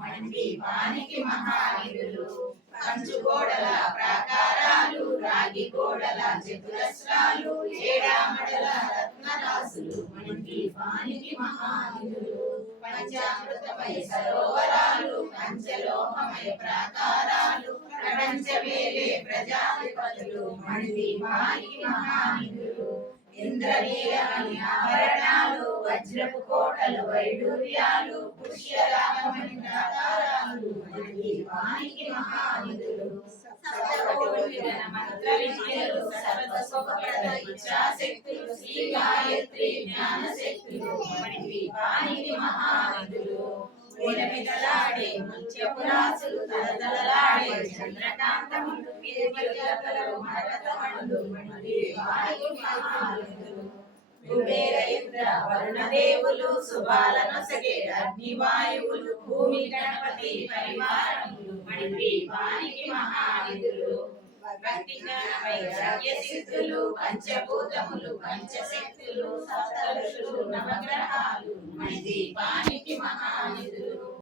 మణిదీపానికి మహానిధులు కంచుగోడల ప్రాకారాలు రాగి గోడల చతురస్రాలు ఏడామడల రత్నరాసులు మణిదీపానికి మహానిధులు పంచామృతమయ సరోవరాలు పంచలోహమయ ప్రాకారాలు ప్రపంచమేలే ప్రజాధిపతులు మణిదీపానికి మహానిధులు ఇంద్రనీలమణి ఆభరణాలు వజ్రపు కోటలు వైడూర్యాలు పుష్యరాగమణి ప్రాకారాలు మణిదీపానికి మహానిధులు సప్తకోటి మంత్ర విద్యలు సర్వస్వప్రద ఇచ్ఛాశక్తులు శ్రీ గాయత్రి జ్ఞాన శక్తులు మణిదీపానికి మహానిధులు వేలమిదలాడే ముత్యపురాసులు తలతలలాడే చంద్రకాంతములు విద్యులతలు మరకతమణులు మణిదీపానికి మహానిధులు కుబేర ఇంద్ర వరుణదేవులు శుభాలనొసగే అగ్నివాయువులు భూమి గణపతి పరివారములు మణిదీపానికి మహానిధులు భక్తి జ్ఞాన వైరాగ్య సిద్ధులు పంచభూతములు పంచశక్తులు సప్త ఋషులు నవగ్రహాలు మణిదీపానికి మహానిధులు